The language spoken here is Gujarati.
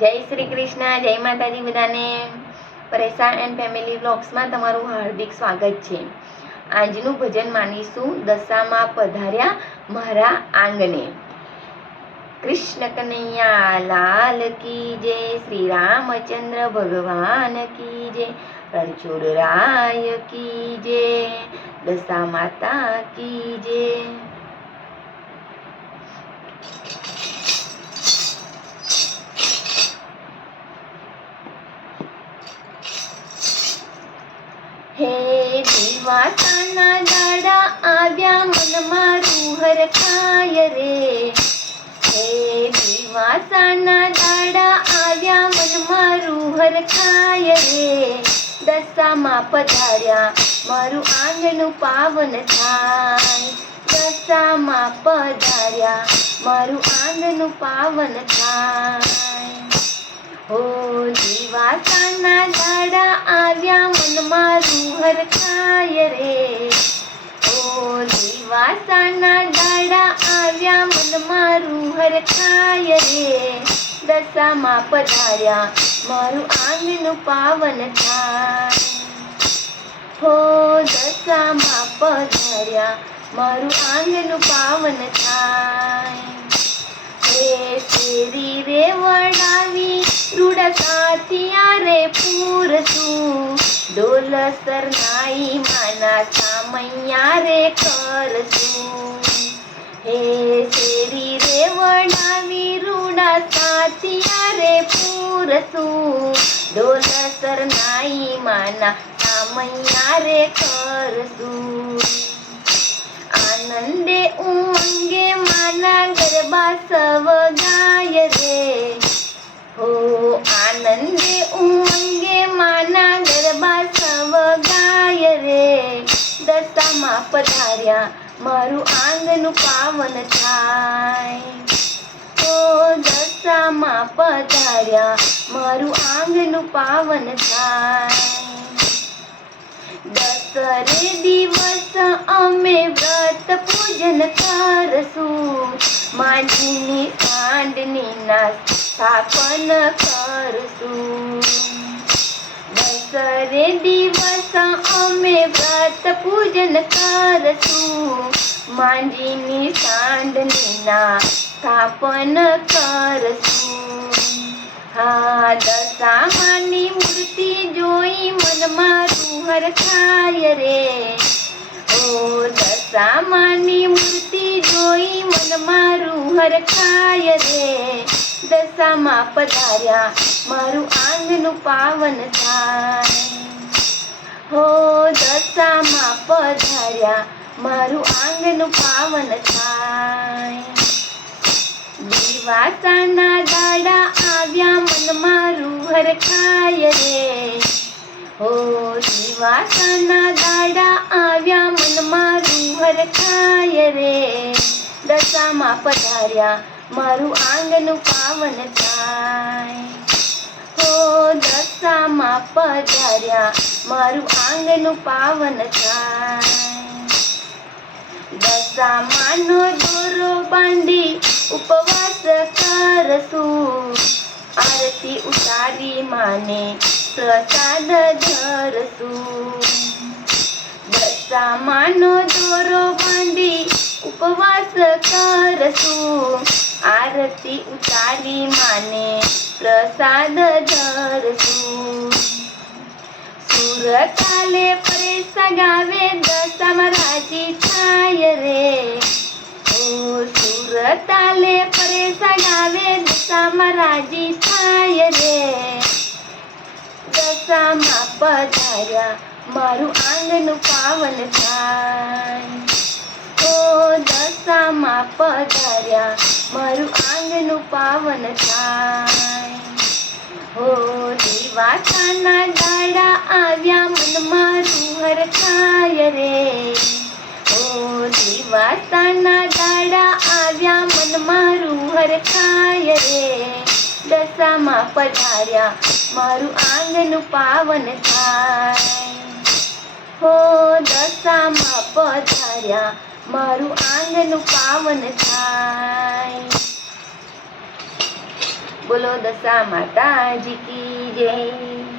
જય શ્રી કૃષ્ણ, જય માતાજી બધાને. પરેશાન એન્ડ ફેમિલી વ્લોગ્સમાં તમારું હાર્દિક સ્વાગત છે. આજનું ભજન માનીશું દશામાં પધાર્યા મારા આંગણે. કૃષ્ણ કનૈયા, લાલ કી જય, શ્રી રામચંદ્ર ભગવાન કી જય રણછોડ રાય કી જય, દશા માતા કી જય હે દિવાસાના દાડા આવ્યા મન મારું હરખાય રે. હે દિવાસાના દાડા આવ્યા મનમાં રૂહર હરખાય રે. દશામાં પધાર્યા મારું આંગણું પાવન થાય. દશામાં પધાર્યા મારું આંગણું પાવન થાય. હો દિવાસાના દાડા આવ્યા મનમાં રૂહર ખાય રે. ઓ દિવાસાના દાડા આવ્યા મનમાં રૂહર ખાય રે. દશામાં પધાર્યા મારું આંગણું પાવન થાય. હો, દશામાં પધાર્યા મારું આંગણું પાવન થાય. હે શેરી રે વડાવી રૂડ સાથિયા રે પૂરતું ડોલ સરનાઈ માના સામૈયા રે કરશું હે શેરી રે વડાવી રૂડા સાથિયા રે પૂરતું ડોલ સરનાઈ માના સામૈયા રે કરશું આનંદે ઉમંગે માના ગરબા સવ ગાય દશામાં પધાર્યા. મારું આંગનું પાવન થાય. હો દશામાં પધાર્યા. મારું આંગનું પાવન થાય. દસરે દિવસ અમે વ્રત પૂજન કરશું. માંડીની સાંડની ના સ્થાપન કરશું. દસરે દિવસ અમે વ્રત પૂજન કરશું. માંજીની સાંડનીના સ્થાપન કરશું. હા, દશામાની મૂર્તિ જોઈ મનમાં રૂહર ખાય રે. ઓ, દશામાની મૂર્તિ જોઈ મનમાં રૂહર ખાય રે. દશામાં પધાર્યા, મારું આંગનું પાવન થાય. હો દશામાં પધાર્યા, મારું આંગનું પાવન થાય. દિવાસાના દાડા આવ્યા, મનમાં રૂહર ખાય રે. હો દિવાસાના દાડા આવ્યા, મનમાં રૂહર ખાય રે. દશામાં પધાર્યા, મારું આંગનું પાવન થાય. પધાર્યા. મારું આંગનું પાવન થાય. દશામાનો દોરો બાંધી ઉપવાસ કરશું. આરતી ઉતારી માને પ્રસાદ ધરશું. દશામાનો દોરો બાંધી ઉપવાસ કરશું. આરતી ઉતારી માને પ્રસાદ ધરશું સુરતાલે પરેશા ગાવે દશામાં રાજી થાય રે ઓ સુરતાલે પરેશા ગાવે દશામાં રાજી થાય રે દશામાં પધાર્યા મારું આંગણું પાવન થાય ઓ દશામાં પધાર્યા. મારું આંગનું પાવન થાય. હો દિવાસાના દાડા આવ્યા મનમાં રૂહર ખાય રે. ઓ દિવાસાના દાડા આવ્યા મનમાં રૂહર ખાય રે. દશામાં પધાર્યા. મારું આંગનું પાવન થાય. હો દશામાં પધાર્યા. મારું આંગનું પાવન થાય. બોલો દશા માતાજી કી જય.